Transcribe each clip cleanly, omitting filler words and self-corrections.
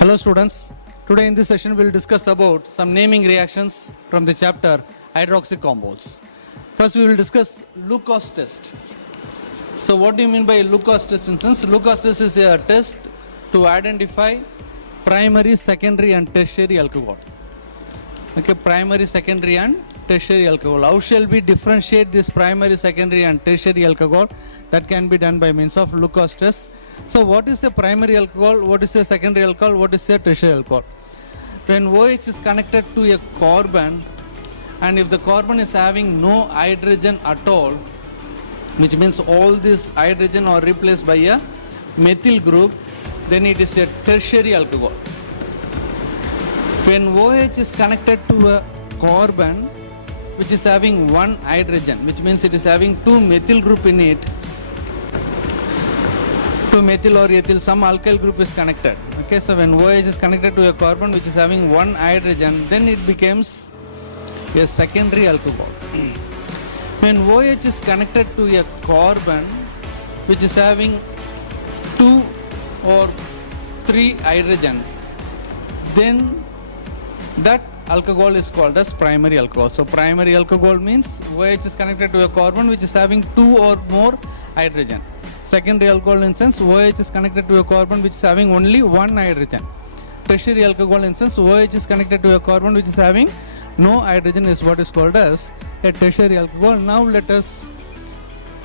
Hello students, today in this session we will discuss about some naming reactions from the chapter hydroxy compounds. First we will discuss Lucas test. So what do you mean by Lucas test instance? Lucas test is a test to identify primary, secondary and tertiary alcohol. Okay, primary, secondary and tertiary alcohol. How shall we differentiate this primary, secondary and tertiary alcohol? That can be done by means of Lucas test. So what is a primary alcohol, what is a secondary alcohol, what is a tertiary alcohol? When OH is connected to a carbon and if the carbon is having no hydrogen at all, which means all this hydrogen are replaced by a methyl group, then it is a tertiary alcohol. When OH is connected to a carbon which is having one hydrogen, which means it is having two methyl group in it, to methyl or ethyl, some alkyl group is connected. Okay, so when OH is connected to a carbon which is having one hydrogen, then it becomes a secondary alcohol. When OH is connected to a carbon which is having two or three hydrogen, then that alcohol is called as primary alcohol. So primary alcohol means OH is connected to a carbon which is having two or more hydrogen. Secondary alcohol in sense OH is connected to a carbon which is having only one hydrogen. Tertiary alcohol in sense OH is connected to a carbon which is having no hydrogen is what is called as a tertiary alcohol. Now let us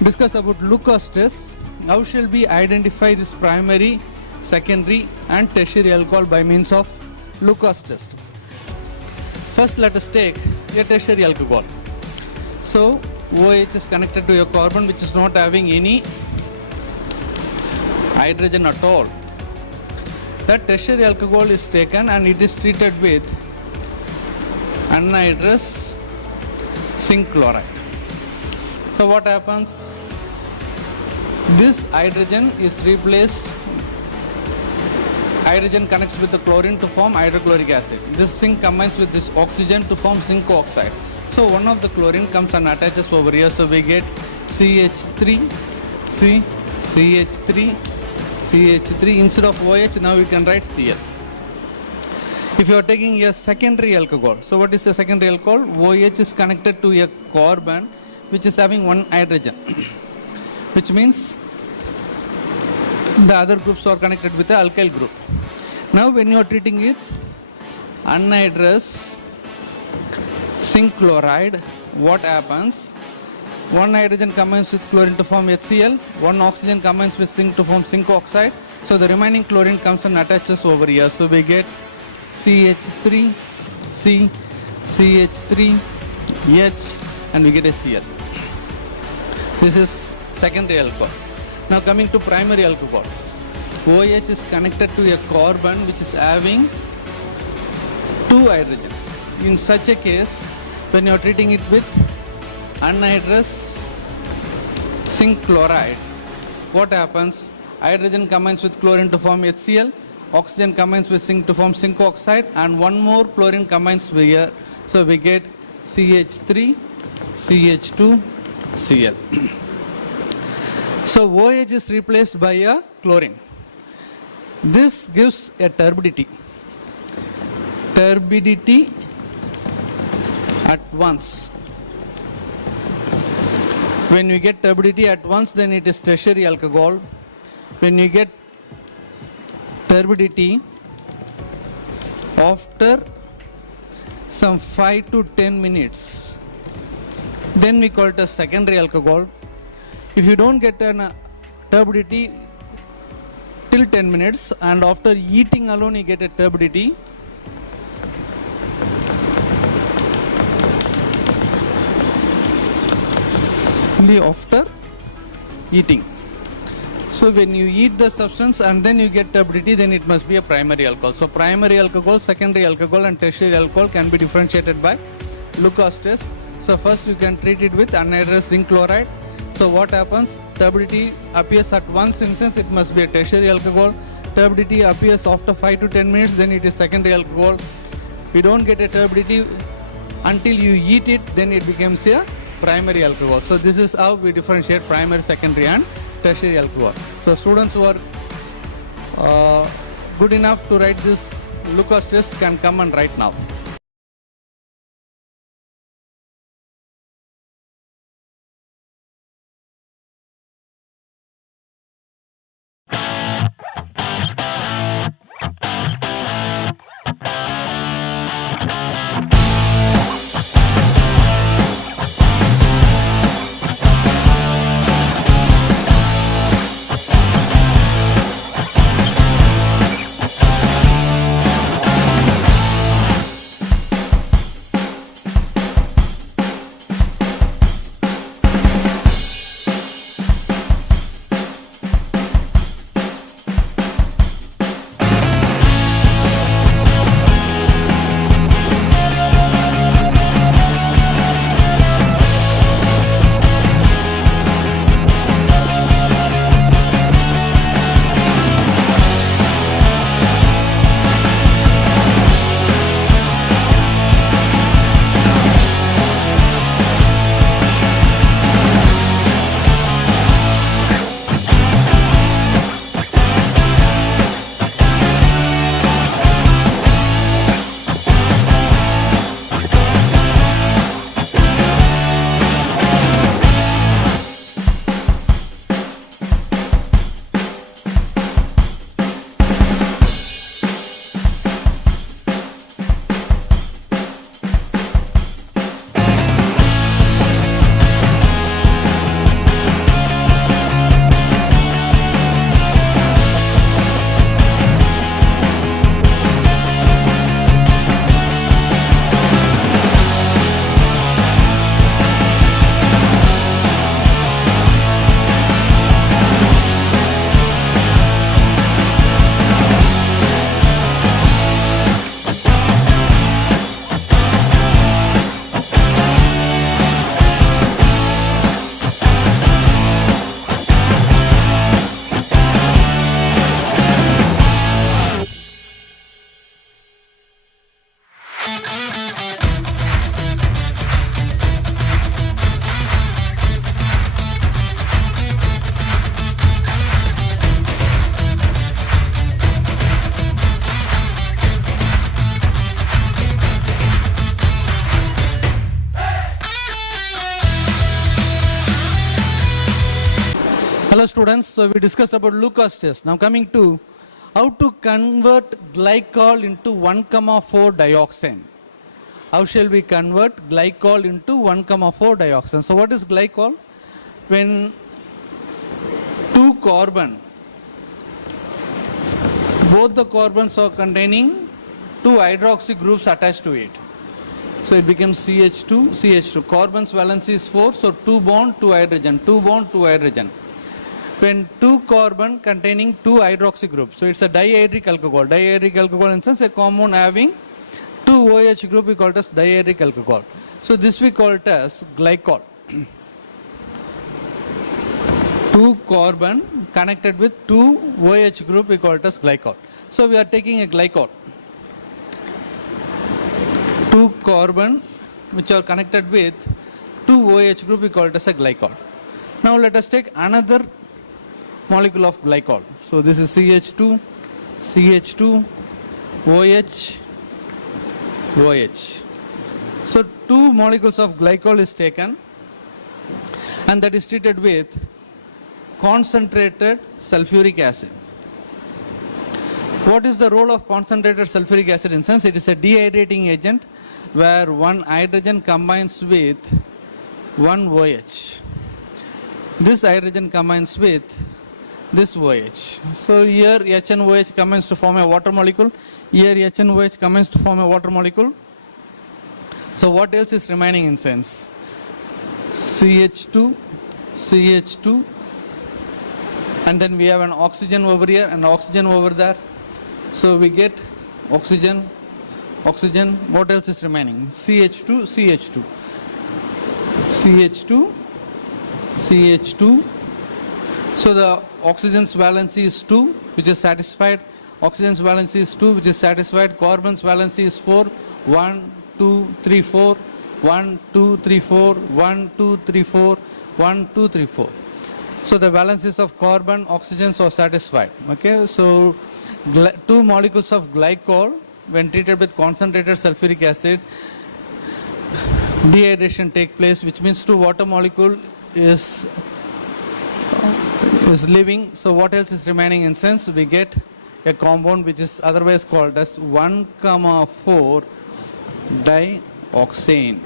discuss about Lucas test. How shall we identify this primary, secondary and tertiary alcohol by means of Lucas test? First let us take a tertiary alcohol. So OH is connected to a carbon which is not having any hydrogen at all. That tertiary alcohol is taken and it is treated with anhydrous zinc chloride. So what happens? This hydrogen is replaced. Hydrogen connects with the chlorine to form hydrochloric acid. This zinc combines with this oxygen to form zinc oxide. So one of the chlorine comes and attaches over here. So we get CH3, C, CH3, CH3. Instead of OH, now we can write Cl. If you are taking a secondary alcohol, so what is a secondary alcohol? OH is connected to a carbon which is having one hydrogen, which means the other groups are connected with the alkyl group. Now when you are treating it anhydrous zinc chloride, what happens? One hydrogen combines with chlorine to form HCl, one oxygen combines with zinc to form zinc oxide. So the remaining chlorine comes and attaches over here. So we get CH3, C, CH3, H and we get a Cl. This is secondary alcohol. Now coming to primary alcohol. OH is connected to a carbon which is having two hydrogen. In such a case, when you are treating it with anhydrous zinc chloride, what happens? Hydrogen combines with chlorine to form HCl, oxygen combines with zinc to form zinc oxide and one more chlorine combines with here. So we get CH3, CH2, Cl. So OH is replaced by a chlorine. This gives a turbidity. Turbidity at once. When you get turbidity at once, then it is tertiary alcohol. When you get turbidity after some 5 to 10 minutes, then we call it a secondary alcohol. If you don't get a turbidity till 10 minutes and after eating alone you get a turbidity, only after eating. So when you eat the substance and then you get turbidity, then it must be a primary alcohol. So primary alcohol, secondary alcohol and tertiary alcohol can be differentiated by Lucas test. So first you can treat it with anhydrous zinc chloride. So what happens? Turbidity appears at once instance, it must be a tertiary alcohol. Turbidity appears after 5 to 10 minutes, then it is secondary alcohol. We don't get a turbidity until you eat it, then it becomes a primary alcohol. So this is how we differentiate primary, secondary and tertiary alcohol. So students who are good enough to write this Lucas test can come and write now. Hello students, so we discussed about Lucas test. Now coming to how to convert glycol into 1,4 dioxane. How shall we convert glycol into 1,4 dioxane? So what is glycol? When two carbon, both the carbons are containing two hydroxy groups attached to it. So it becomes CH2, CH2. Carbon's valency is 4, so 2 bond, 2 hydrogen, 2 bond, 2 hydrogen. When two carbon containing two hydroxy groups, so it's a dihydric alcohol. Dihydric alcohol in sense a compound having two OH group we call it as dihydric alcohol. So this we call it as glycol. Two carbon connected with two OH group we call it as glycol. So we are taking a glycol. Two carbon which are connected with two OH group we call it as a glycol. Now let us take another molecule of glycol. So this is CH2, CH2, OH, OH. So two molecules of glycol is taken and that is treated with concentrated sulfuric acid. What is the role of concentrated sulfuric acid? In sense it is a dehydrating agent where one hydrogen combines with one OH. This hydrogen combines with this OH. So here HNOH combines to form a water molecule. Here HNOH combines to form a water molecule. So what else is remaining in sense? CH2, CH2, and then we have an oxygen over here and oxygen over there. So we get oxygen, oxygen. What else is remaining? CH2, CH2, CH2, CH2. So the oxygen's valency is 2, which is satisfied. Oxygen's valency is 2, which is satisfied. Carbon's valency is 4. 1, 2, 3, 4. 1, 2, 3, 4. 1, 2, 3, 4. 1, 2, 3, 4. So the valencies of carbon, oxygens are satisfied. Okay. So Two molecules of glycol, when treated with concentrated sulfuric acid, dehydration take place, which means two water molecule is leaving. So what else is remaining? In sense, we get a compound which is otherwise called as 1,4 dioxane.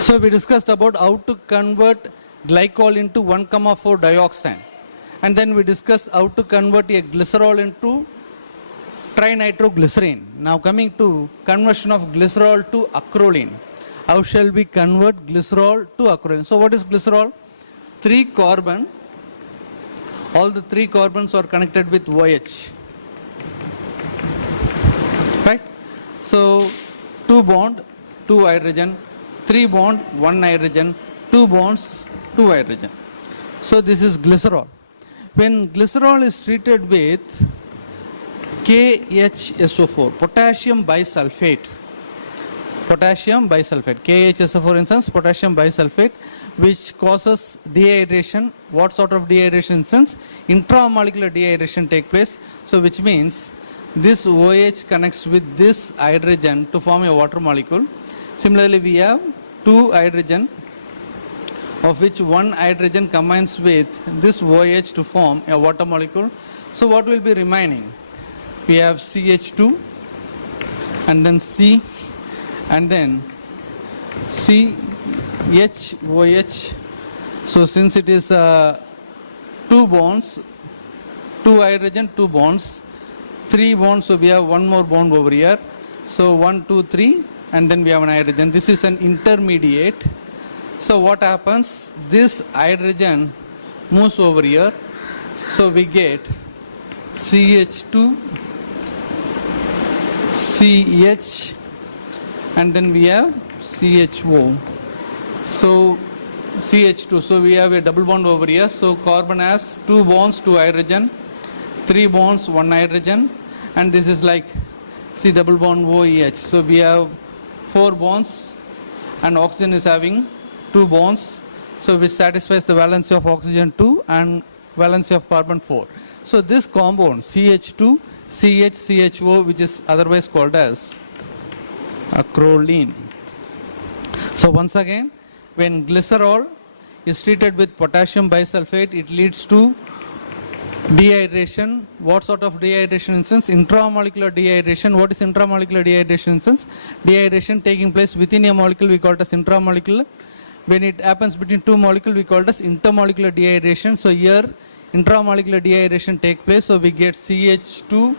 So we discussed about how to convert glycol into 1,4 dioxane, and then we discussed how to convert a glycerol into trinitroglycerine. Now coming to conversion of glycerol to acrolein. How shall we convert glycerol to acrolein? So what is glycerol? 3 carbon. All the 3 carbons are connected with OH. Right? So 2 bond, 2 hydrogen, 3 bond, 1 hydrogen, 2 bonds, 2 hydrogen. So this is glycerol. When glycerol is treated with KHSO4, potassium bisulfate, KHSO4 instance potassium bisulfate, which causes dehydration. What sort of dehydration? Instance intramolecular dehydration take place. So which means this OH connects with this hydrogen to form a water molecule. Similarly, we have 2 hydrogen, of which 1 hydrogen combines with this OH to form a water molecule. So what will be remaining? We have CH2 and then C and then CHOH. So since it is 2 bonds, 2 hydrogen, 2 bonds, 3 bonds, so we have 1 more bond over here. So 1, 2, 3, and then we have an hydrogen. This is an intermediate. So what happens? This hydrogen moves over here. So we get CH2, CH, and then we have CHO. So CH2. So we have a double bond over here. So carbon has 2 bonds, 2 hydrogen, 3 bonds, 1 hydrogen, and this is like C double bond OEH. So we have 4 bonds, and oxygen is having 2 bonds. So which satisfies the valency of oxygen 2 and valency of carbon 4. So this compound CH2 CHCHO, which is otherwise called as acrolein. So once again, when glycerol is treated with potassium bisulfate, it leads to dehydration. What sort of dehydration instance? Intramolecular dehydration. What is intramolecular dehydration instance? Dehydration taking place within a molecule, we call it as intramolecular. When it happens between two molecules, we call it as intermolecular dehydration. So here intramolecular dehydration take place, so we get CH2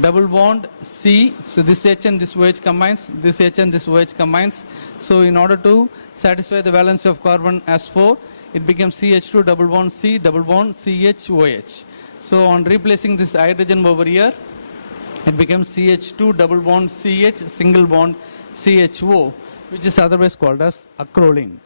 double bond C. So this H and this OH combines, this H and this OH combines. So in order to satisfy the valence of carbon as 4, it becomes CH2 double bond C double bond CHOH. So on replacing this hydrogen over here, it becomes CH2 double bond CH single bond CHO, which is otherwise called as acrolein.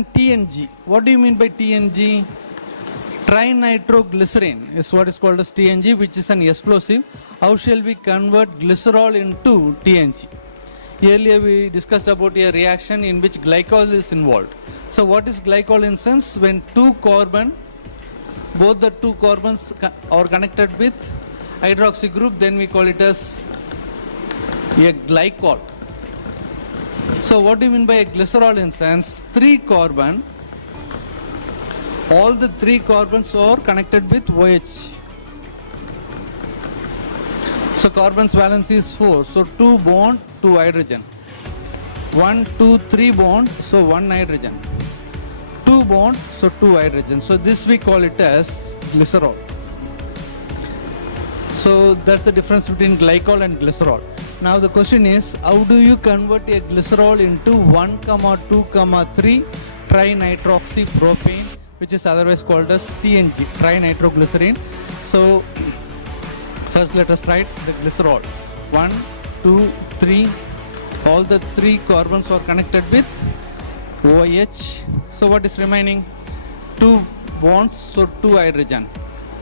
having TNG. What do you mean by TNG? Trinitroglycerine is what is called as TNG, which is an explosive. How shall we convert glycerol into TNG? Earlier we discussed about a reaction in which glycol is involved. So what is glycol in sense? When both the two carbons are connected with hydroxy group, then we call it as a glycol. So what do you mean by a glycerol in sense? 3 carbon, all the 3 carbons are connected with OH. So carbon's valence is 4, so 2 bond, 2 hydrogen. 1, 2, 3 bond, so 1 hydrogen. 2 bond, so 2 hydrogen. So this we call it as glycerol. So that's the difference between glycol and glycerol. Now the question is, how do you convert a glycerol into 1, 2, 3 trinitroxy propane, which is otherwise called as TNG, trinitroglycerine. So first let us write the glycerol. 1, 2, 3. All the 3 carbons are connected with OH. So what is remaining? 2 bonds, so 2 hydrogen.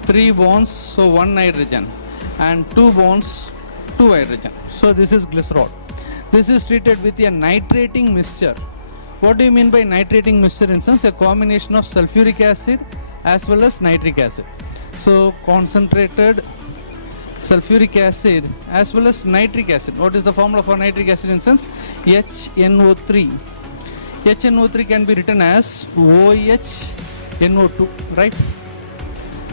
3 bonds, so 1 hydrogen. And 2 bonds, 2 hydrogen. So this is glycerol. This is treated with a nitrating mixture. What do you mean by nitrating mixture? In sense, a combination of sulfuric acid as well as nitric acid. So concentrated sulfuric acid as well as nitric acid. What is the formula for nitric acid in sense? HNO3. HNO3 can be written as OHNO2, right?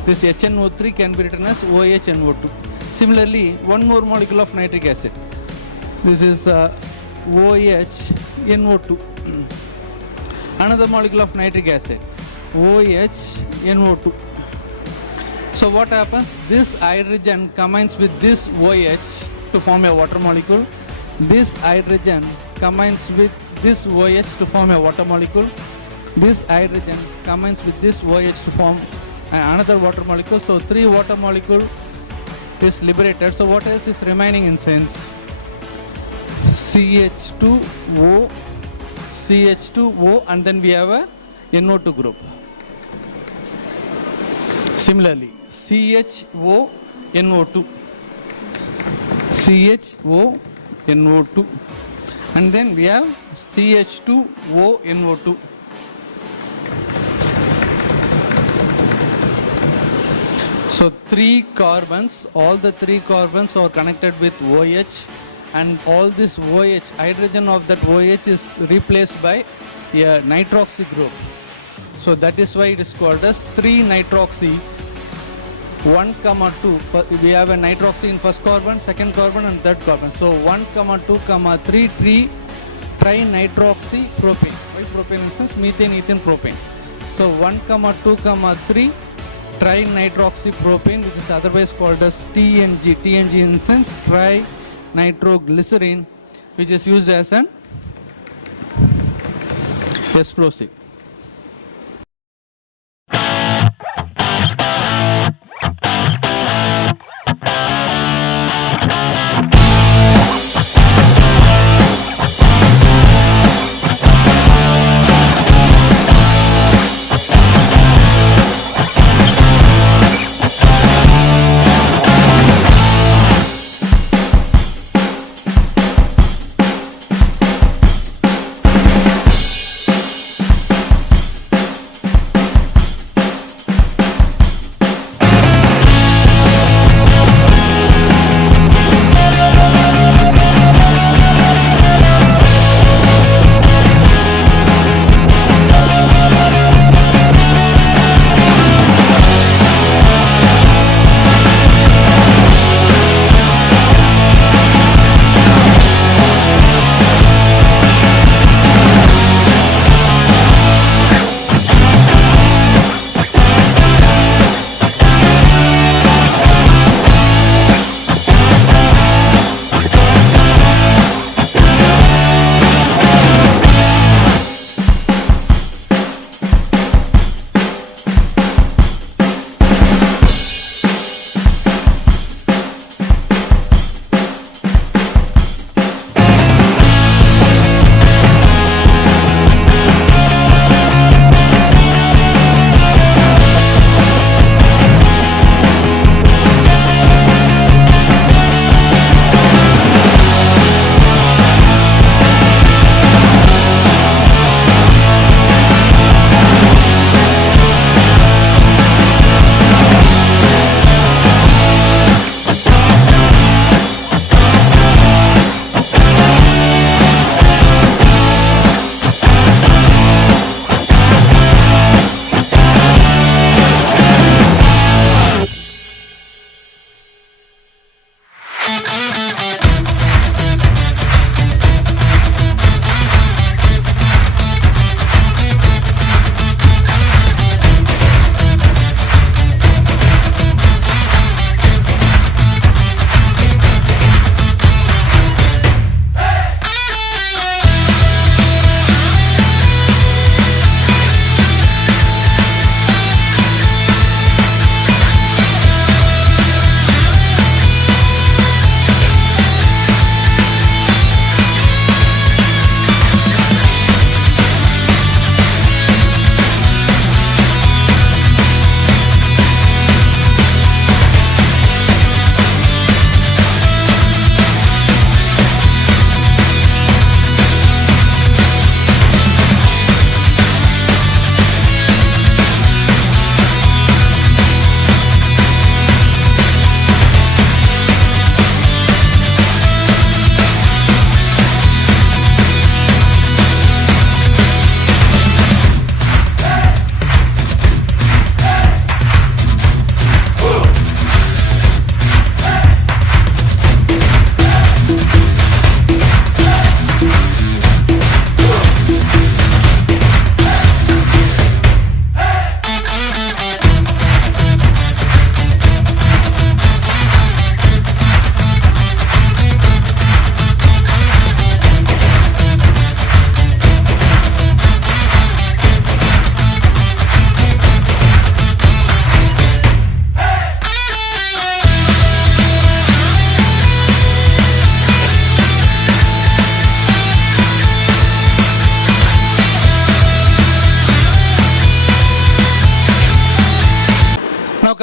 This HNO3 can be written as OHNO2. Similarly, one more molecule of nitric acid. This is OHNO2. Another molecule of nitric acid, OHNO2. So what happens? This hydrogen combines with this OH to form a water molecule. This hydrogen combines with this OH to form a water molecule. This hydrogen combines with this OH to form another water molecule. So 3 water molecule is liberated. So what else is remaining in sense? CH2O, CH2O, and then we have a NO2 group. Similarly, CHO, NO2, CHO, NO2, and then we have CH2O, NO2. So 3 carbons, all the 3 carbons are connected with OH, and all this OH, hydrogen of that OH is replaced by a nitroxy group. So that is why it is called as 3-nitroxy 1, 2. We have a nitroxy in first carbon, second carbon, and third carbon. So 1, 2, 3 trinitroxy propane. Why propane? In sense methane, ethane, propane. So 1, 2, 3 trinitroxy propane, which is otherwise called as TNG. TNG in sense trinitroglycerine, which is used as an explosive.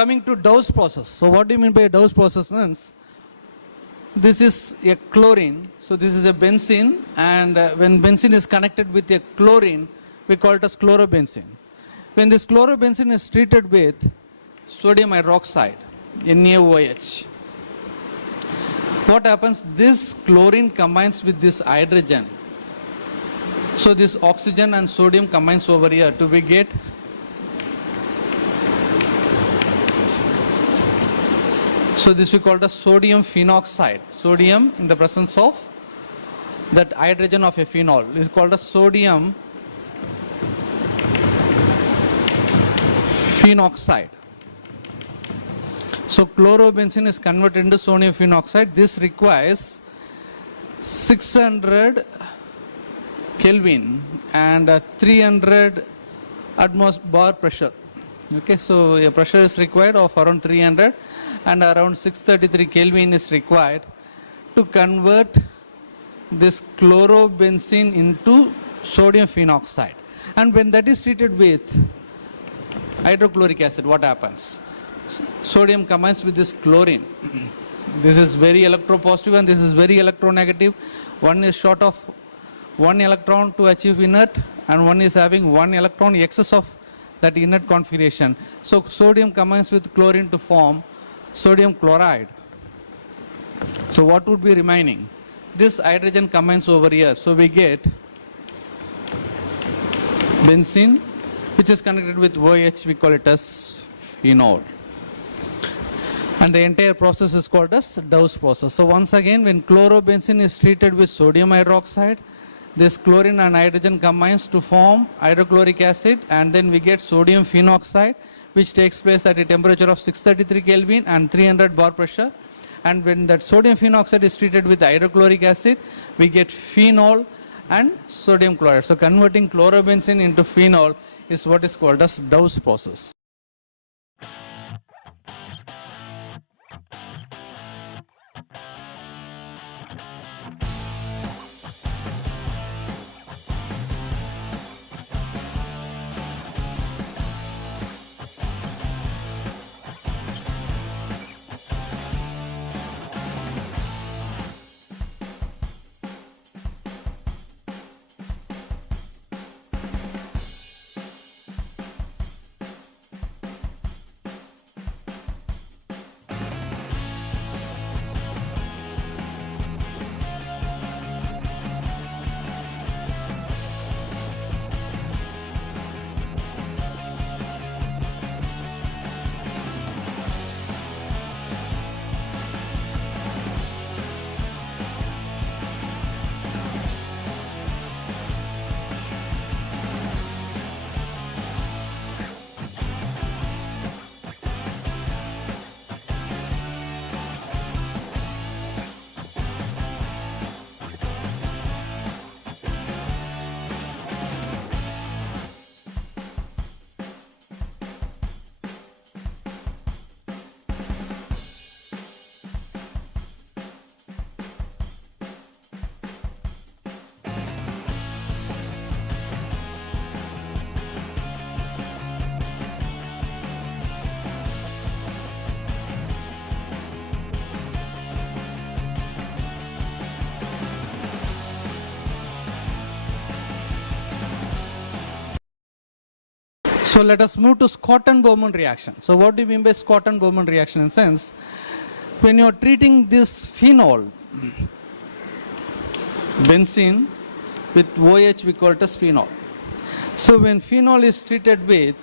coming to Dow's process. So what do you mean by Dow's process? Means this is a chlorine. So this is a benzene, and when benzene is connected with a chlorine, we call it as chlorobenzene. When this chlorobenzene is treated with sodium hydroxide, NaOH, what happens? This chlorine combines with this hydrogen. So this oxygen and sodium combines over here to we get so this we call the sodium phenoxide. Sodium in the presence of that hydrogen of a phenol is called a sodium phenoxide. So chlorobenzene is converted into sodium phenoxide. This requires 600 Kelvin and 300 bar pressure. Okay, so a pressure is required of around 300 and around 633 Kelvin is required to convert this chlorobenzene into sodium phenoxide. And when that is treated with hydrochloric acid, what happens? Sodium combines with this chlorine. This is very electropositive and this is very electronegative. One is short of one electron to achieve inert, and one is having one electron excess of that inert configuration. So sodium combines with chlorine to form sodium chloride. So what would be remaining? This hydrogen combines over here. So we get benzene, which is connected with OH, we call it as phenol. And the entire process is called as Dow's process. So once again, when chlorobenzene is treated with sodium hydroxide, this chlorine and hydrogen combines to form hydrochloric acid, and then we get sodium phenoxide, which takes place at a temperature of 633 Kelvin and 300 bar pressure. And when that sodium phenoxide is treated with hydrochloric acid, we get phenol and sodium chloride. So converting chlorobenzene into phenol is what is called as Dow's process. So let us move to Scott-Bowman reaction. So what do you mean by Scott-Bowman reaction? In sense, when you are treating this phenol, benzene, with OH, we call it as phenol. So when phenol is treated with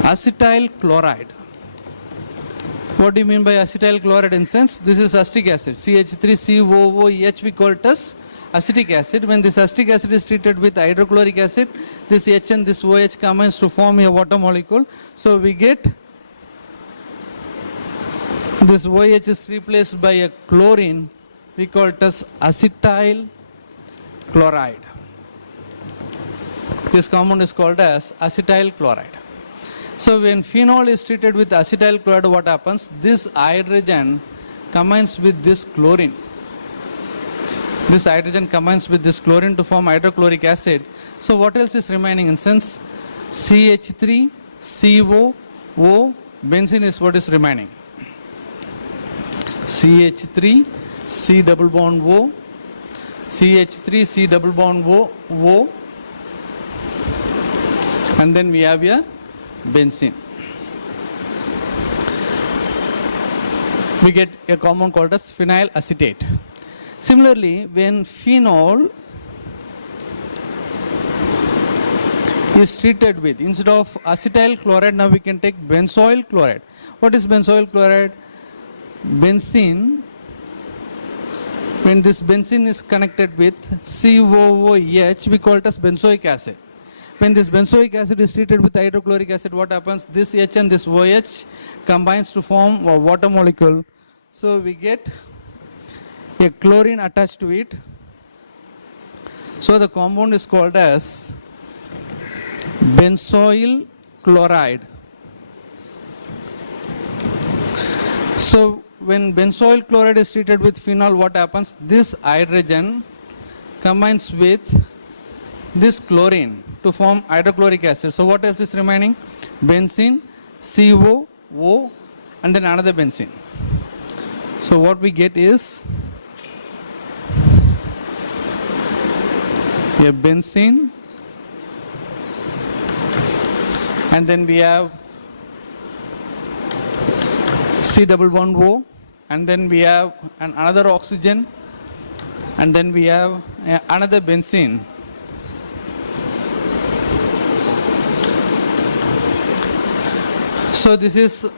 acetyl chloride, what do you mean by acetyl chloride? In sense, this is acetic acid, CH3COOH, we call it as acetic acid. When this acetic acid is treated with hydrochloric acid, this H and this OH combines to form a water molecule. So we get this OH is replaced by a chlorine, we call it as acetyl chloride. This compound is called as acetyl chloride. So when phenol is treated with acetyl chloride, what happens? This hydrogen combines with this chlorine. This hydrogen combines with this chlorine to form hydrochloric acid. So what else is remaining? In sense, CH3, CO, O, benzene is what is remaining. CH3, C double bond O, CH3, C double bond O, and then we have a benzene. We get a compound called as phenyl acetate. Similarly, when phenol is treated with, instead of acetyl chloride, now we can take benzoyl chloride. What is benzoyl chloride? Benzene, when this benzene is connected with COOH, we call it as benzoic acid. When this benzoic acid is treated with hydrochloric acid, what happens? This H and this OH combines to form a water molecule. So we get a chlorine attached to it. So the compound is called as benzoyl chloride. So when benzoyl chloride is treated with phenol, what happens? This hydrogen combines with this chlorine to form hydrochloric acid. So what else is remaining? Benzene, COO, and then another benzene. So what we get is a benzene, and then we have C double bond O, and then we have another oxygen, and then we have another benzene. So this is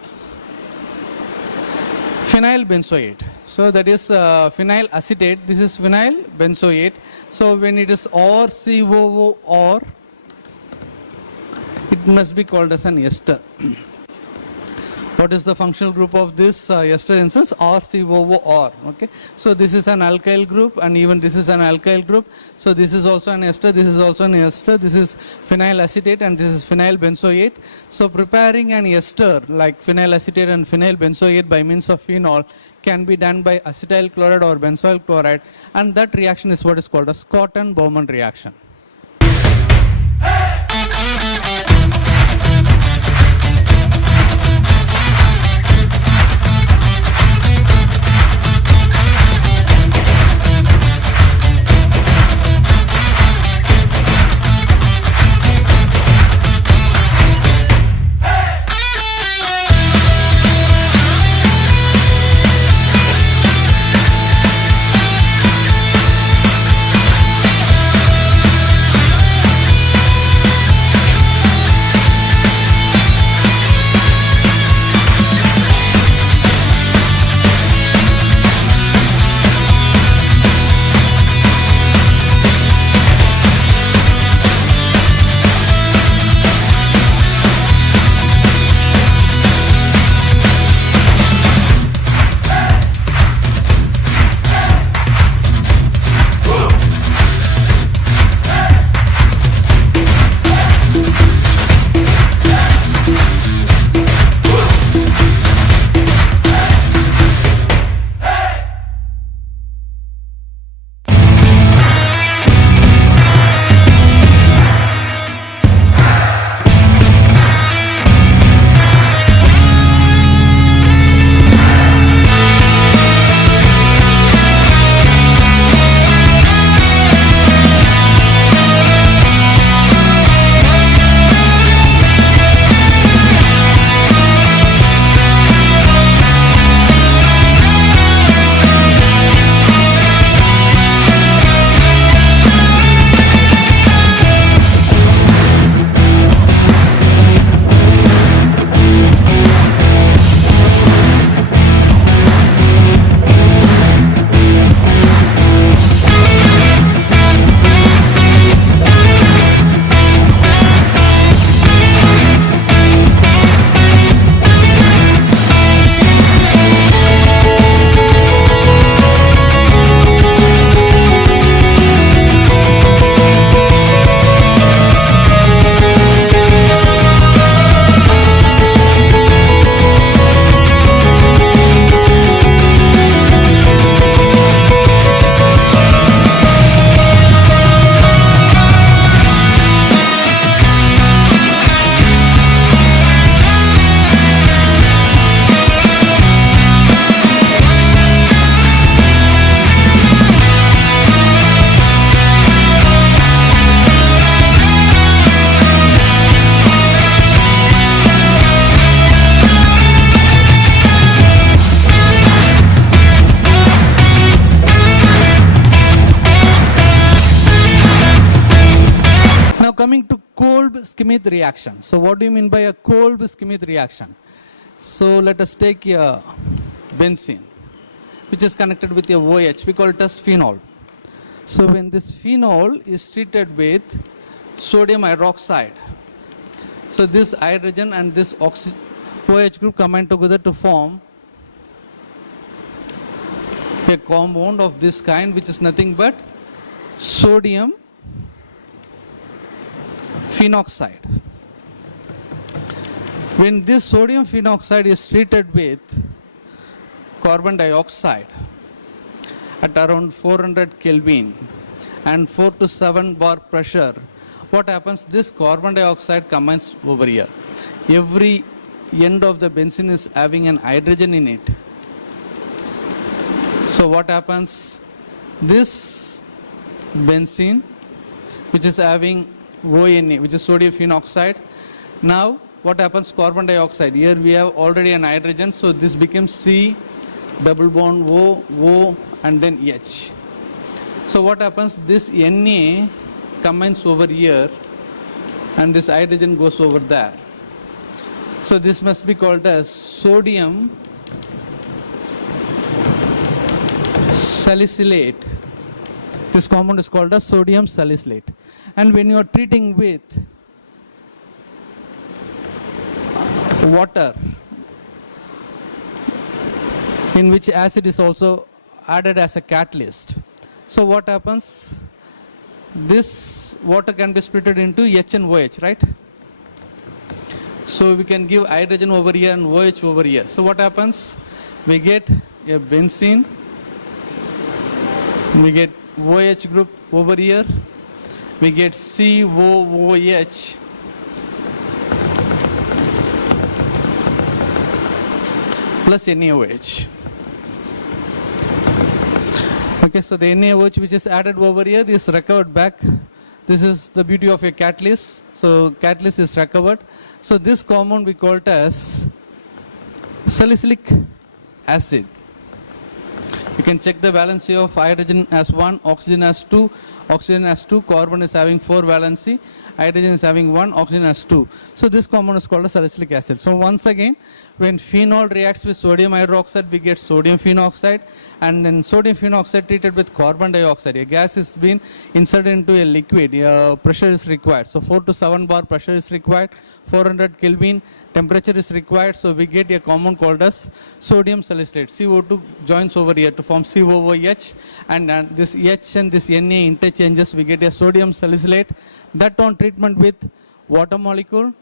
phenyl benzoate. So that is phenyl acetate. This is phenyl benzoate. So when it is or COO or, it must be called as an ester. What is the functional group of this ester instance? Or COO or. Okay. So this is an alkyl group, and even this is an alkyl group. So this is also an ester. This is also an ester. This is phenyl acetate, and this is phenyl benzoate. So preparing an ester like phenyl acetate and phenyl benzoate by means of phenol can be done by acetyl chloride or benzoyl chloride, and that reaction is what is called a Scott-Bowman reaction. Schmidt reaction. So what do you mean by a Kolb-Schmidt reaction? So let us take a benzene, which is connected with a OH. We call it as phenol. So when this phenol is treated with sodium hydroxide, so this hydrogen and this OH group combine together to form a compound of this kind, which is nothing but sodium phenoxide. When this sodium phenoxide is treated with carbon dioxide at around 400 Kelvin and 4 to 7 bar pressure, what happens? This carbon dioxide combines over here. Every end of the benzene is having an hydrogen in it. So what happens? This benzene, which is having ONA, which is sodium phenoxide. Now what happens? Carbon dioxide. Here we have already an hydrogen, so this becomes C double bond O, and then H. So what happens? This Na combines over here and this hydrogen goes over there. So this must be called as sodium salicylate. This compound is called as sodium salicylate. And when you are treating with water, in which acid is also added as a catalyst, so what happens? This water can be split into H and OH, right? So we can give hydrogen over here and OH over here. So what happens? We get a benzene, we get OH group over here, we get COOH plus NaOH. Okay, so the NaOH which is added over here is recovered back. This is the beauty of a catalyst. So catalyst is recovered. So this compound we call it as salicylic acid. You can check the valency of hydrogen as 1, oxygen as 2. Oxygen has 2, carbon is having 4 valency, hydrogen is having 1, oxygen has 2. So this compound is called a salicylic acid. So once again, when phenol reacts with sodium hydroxide, we get sodium phenoxide, and then sodium phenoxide treated with carbon dioxide. A gas is being inserted into a liquid, pressure is required. So 4 to 7 bar pressure is required, 400 Kelvin temperature is required. So we get a compound called as sodium salicylate. CO2 joins over here to form COOH, and this H and this Na interchanges, we get a sodium salicylate. That on treatment with water molecule,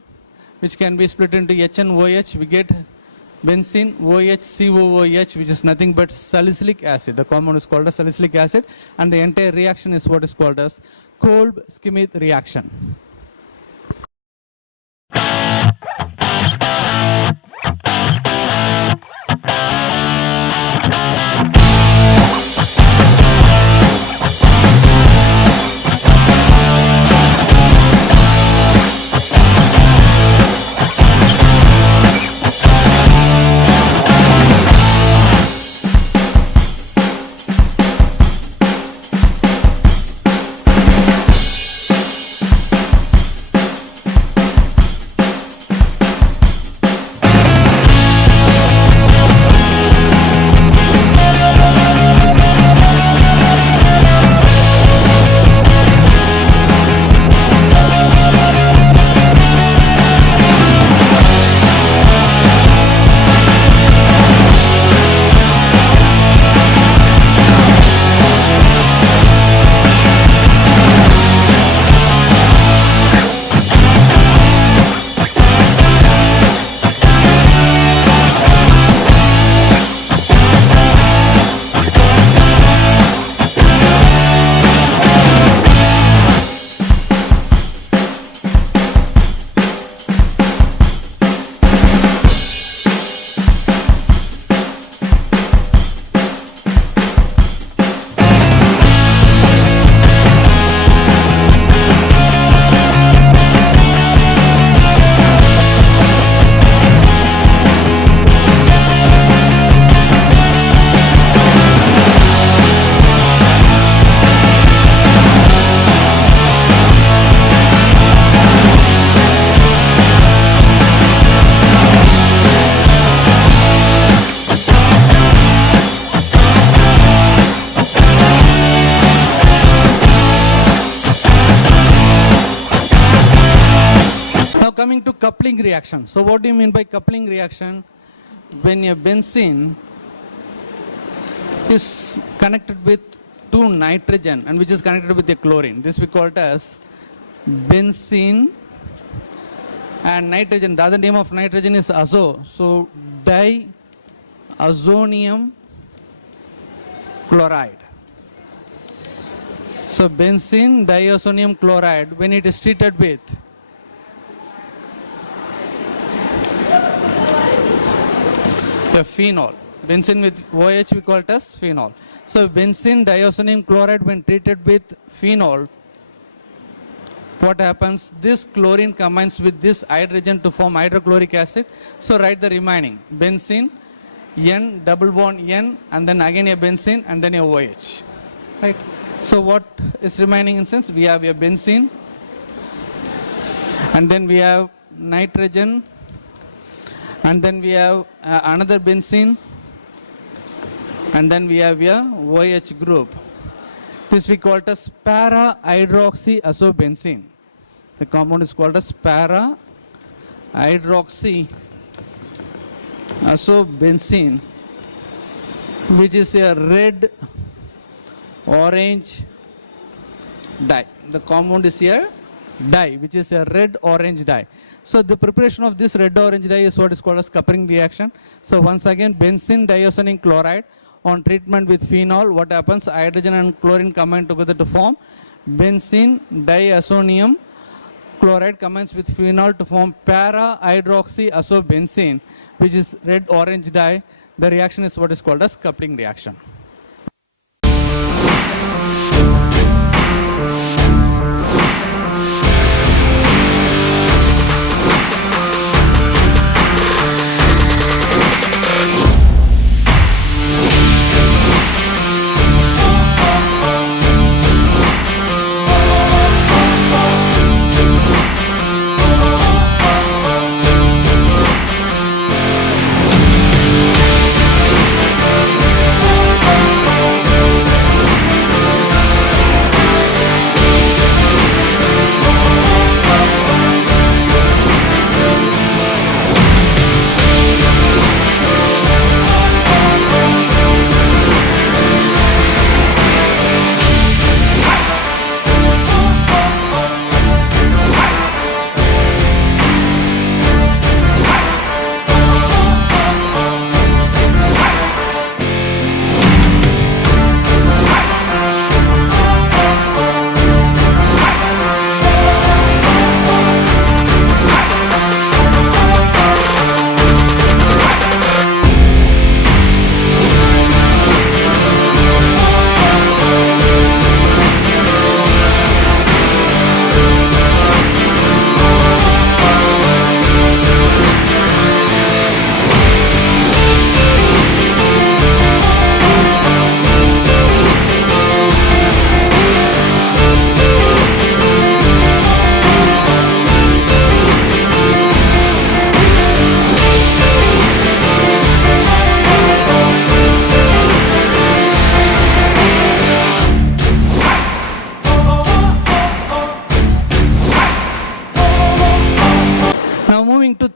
which can be split into H and OH, we get benzene, OH, COOH, which is nothing but salicylic acid. The compound is called as salicylic acid, and the entire reaction is what is called as Kolb-Schmidt reaction. coming to coupling reaction. So what do you mean by coupling reaction? When a benzene is connected with two nitrogen and which is connected with a chlorine, this we call it as benzene and nitrogen. The other name of nitrogen is azo. So diazonium chloride. So benzene diazonium chloride, when it is treated with a phenol, benzene with OH we call it as phenol. So benzene diazonium chloride when treated with phenol, what happens? This chlorine combines with this hydrogen to form hydrochloric acid. So write the remaining benzene, N double bond N, and then again a benzene and then a OH. Right. So what is remaining in sense? We have a benzene and then we have nitrogen and then we have another benzene and then we have a OH group. This we call it as para-hydroxy-azobenzene. The compound is called as para-hydroxy-azobenzene, which is a red orange dye. The compound is here dye, which is a red orange dye. So the preparation of this red orange dye is what is called as coupling reaction. So once again, benzene diazonium chloride on treatment with phenol, what happens? Hydrogen and chlorine combine together to form benzene diazonium chloride combines with phenol to form para-hydroxy-azobenzene, which is red orange dye. The reaction is what is called as coupling reaction.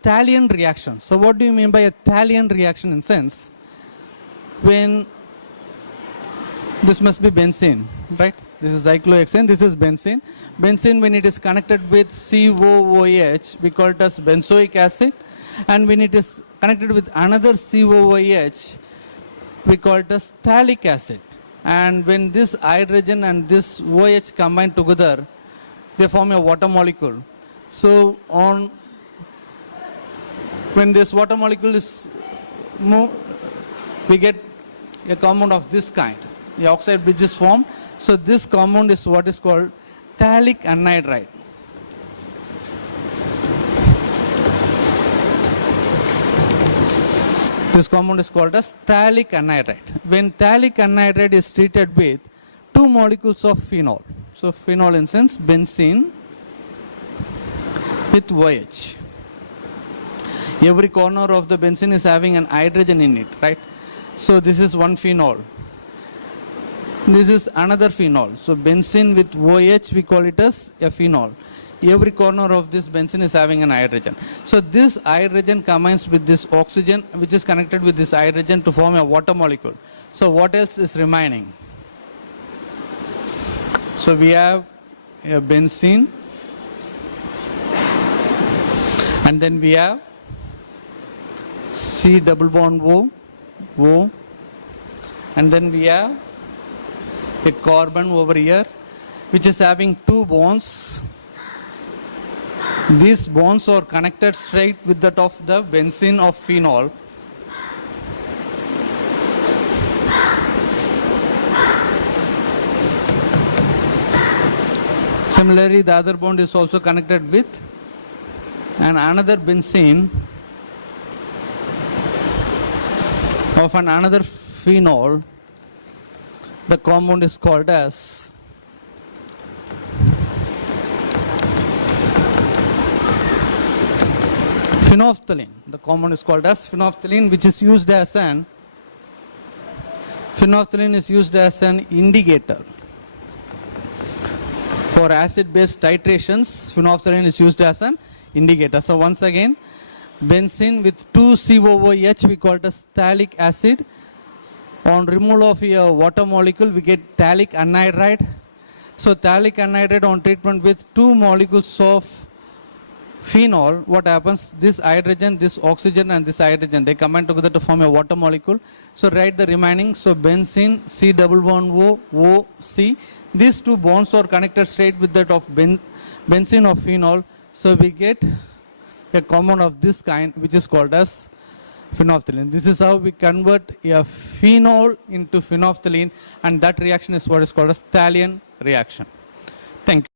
Thallium reaction. So what do you mean by a thallium reaction in sense? When this must be benzene, right? This is cyclohexane, this is benzene. Benzene, when it is connected with COOH, we call it as benzoic acid. And when it is connected with another COOH, we call it as phthalic acid. And when this hydrogen and this OH combine together, they form a water molecule. So when this water molecule is moved, we get a compound of this kind. The oxide bridge is formed. So this compound is what is called phthalic anhydride. This compound is called as phthalic anhydride. When phthalic anhydride is treated with two molecules of phenol. So phenol in sense benzene with OH. Every corner of the benzene is having an hydrogen in it, right? So this is one phenol. This is another phenol. So benzene with OH, we call it as a phenol. every corner of this benzene is having an hydrogen. So this hydrogen combines with this oxygen which is connected with this hydrogen to form a water molecule. So what else is remaining? So we have a benzene, and then we have C double bond O, and then we have a carbon over here which is having two bonds. These bonds are connected straight with that of the benzene of phenol. Similarly, the other bond is also connected with another benzene of another phenol. The compound is called as phenolphthalein. The compound is called as phenolphthalein, which is used as an indicator. For acid-base titrations, phenolphthalein is used as an indicator. So once again, benzene with 2 COOH we call it as phthalic acid. On removal of a water molecule, we get phthalic anhydride. So phthalic anhydride on treatment with 2 molecules of phenol, what happens? This hydrogen, this oxygen and this hydrogen, they combine together to form a water molecule. So write the remaining. So benzene, C double bond O, O, C. These two bonds are connected straight with that of benzene of phenol. So we get a compound of this kind which is called as phenolphthalein. This is how we convert a phenol into phenolphthalein, and that reaction is what is called as Thalian reaction. Thank you.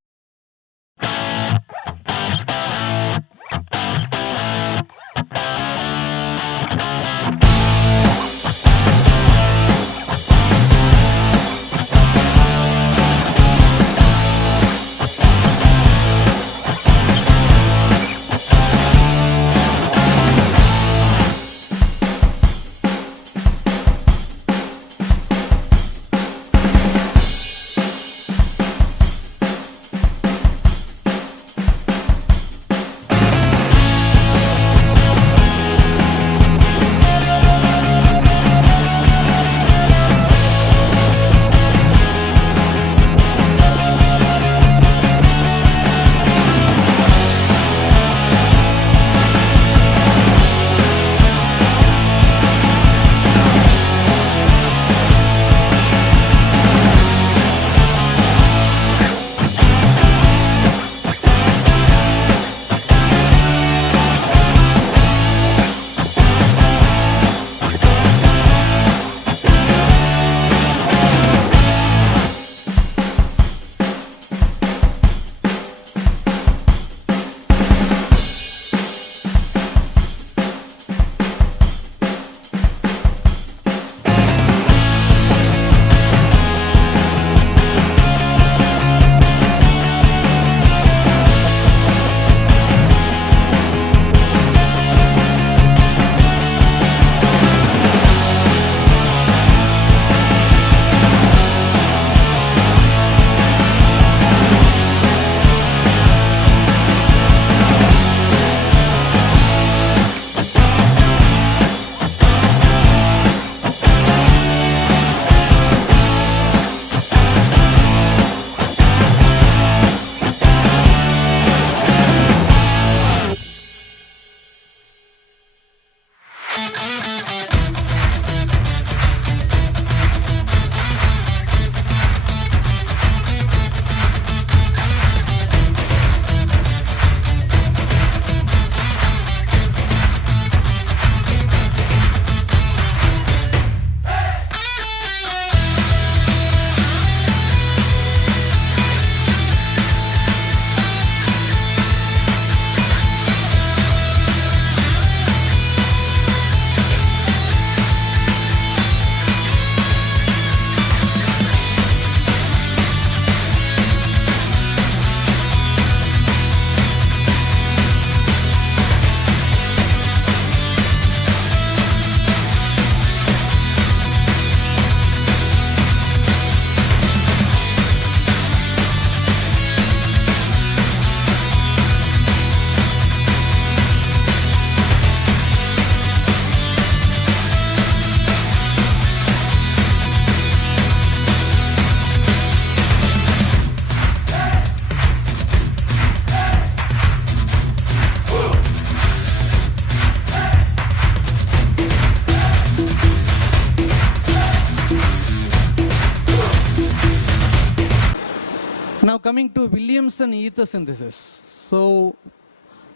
to Williamson ether synthesis. So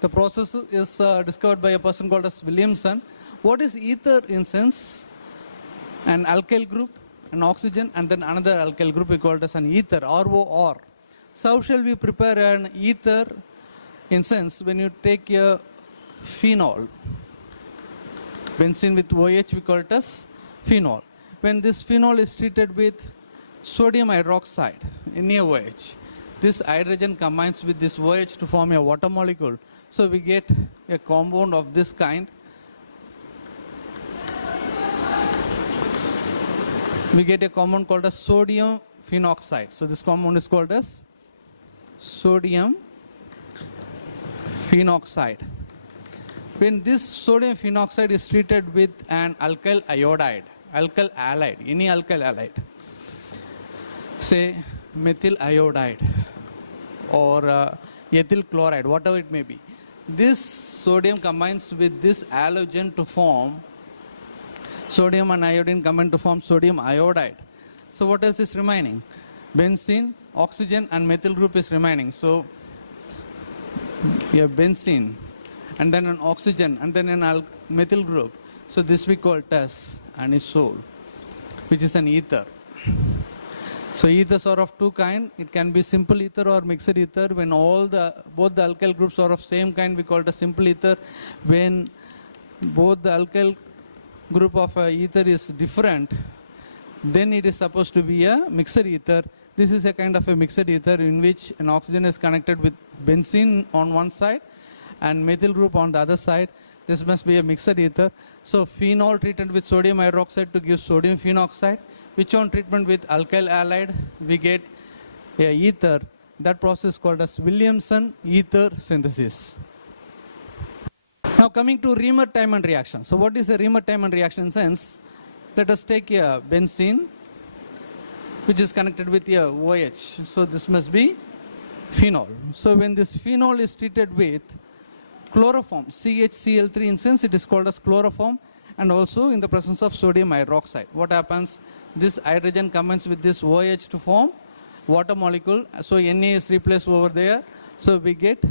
the process is discovered by a person called as Williamson. What is ether in sense? An alkyl group, an oxygen, and then another alkyl group we call it as an ether, ROR. So how shall we prepare an ether in sense? When you take a phenol, benzene with OH we call it as phenol. When this phenol is treated with sodium hydroxide, NaOH, this hydrogen combines with this OH to form a water molecule. So we get a compound of this kind. We get a compound called as sodium phenoxide. So this compound is called as sodium phenoxide. When this sodium phenoxide is treated with an alkyl iodide, alkyl halide, any alkyl halide, say methyl iodide or ethyl chloride, whatever it may be, this sodium combines with this halogen to form sodium and iodine combine to form sodium iodide. So what else is remaining? Benzene, oxygen and methyl group is remaining. So you have benzene and then an oxygen and then an methyl group. So this we call it as anisole, which is an ether. So ethers are of two kinds. It can be simple ether or mixed ether. When both the alkyl groups are of same kind, we call it a simple ether. When both the alkyl group of ether is different, then it is supposed to be a mixed ether. This is a kind of a mixed ether in which an oxygen is connected with benzene on one side and methyl group on the other side. This must be a mixed ether. So phenol treated with sodium hydroxide to give sodium phenoxide, which on treatment with alkyl halide we get a ether. That process is called as Williamson ether synthesis. Now coming to Reamer-Tiemann reaction. So what is a Reamer-Tiemann reaction sense? Let us take a benzene which is connected with a OH. So this must be phenol. So when this phenol is treated with chloroform, CHCl3 in sense, it is called as chloroform, and also in the presence of sodium hydroxide. What happens? This hydrogen combines with this OH to form water molecule. So Na is replaced over there. So we get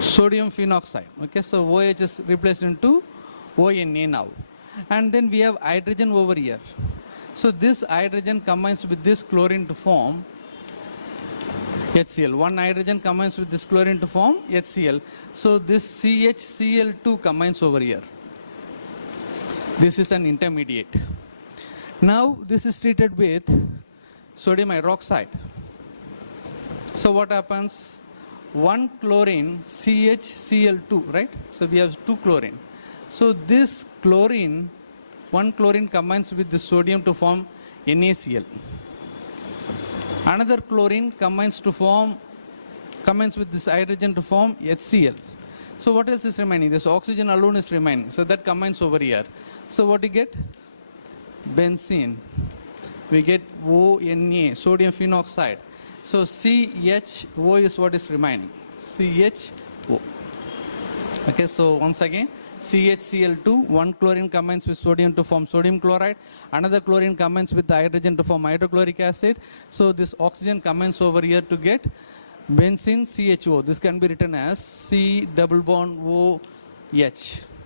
sodium phenoxide. Okay, so OH is replaced into ONA now. And then we have hydrogen over here. So this hydrogen combines with this chlorine to form HCl. One hydrogen combines with this chlorine to form HCl. So this CHCl2 combines over here. This is an intermediate. Now this is treated with sodium hydroxide. So what happens? One chlorine, CHCl2, right? So we have two chlorine. So this chlorine, one chlorine combines with the sodium to form NaCl. Another chlorine combines with this hydrogen to form HCl. So what else is remaining? This oxygen alone is remaining. So that combines over here. So what do you get? Benzene. We get ONA, sodium phenoxide. So CHO is what is remaining. CHO. Okay, so once again, CHCl2, one chlorine combines with sodium to form sodium chloride. Another chlorine combines with the hydrogen to form hydrochloric acid. So this oxygen combines over here to get benzene CHO. This can be written as C double bond OH,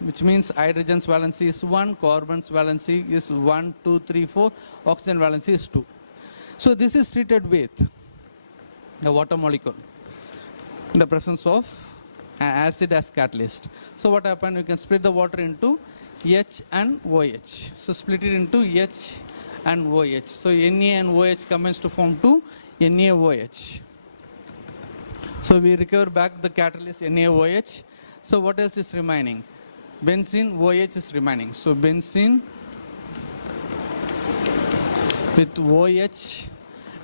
which means hydrogen's valency is 1, carbon's valency is 1, 2, 3, 4, oxygen valency is 2. So this is treated with a water molecule in the presence of acid as catalyst. So what happened? You can split the water into H and OH. So split it into H and OH. So Na and OH combines to form 2 NaOH. So we recover back the catalyst NaOH. So what else is remaining? Benzene OH is remaining. So benzene with OH,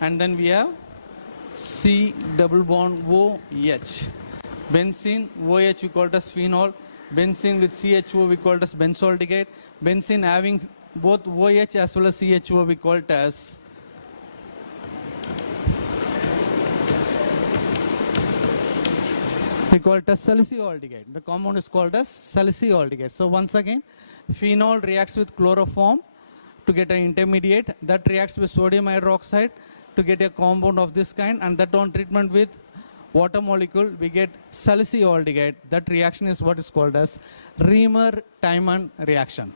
and then we have C double bond OH. Benzene, OH we call it as phenol. Benzene with CHO we call it as benzaldehyde. Benzene having both OH as well as CHO we call it as salicylaldehyde. The compound is called as salicylaldehyde. So once again, phenol reacts with chloroform to get an intermediate that reacts with sodium hydroxide to get a compound of this kind, and that on treatment with water molecule we get salicylaldehyde. That reaction is what is called as Reamer-Tiemann reaction.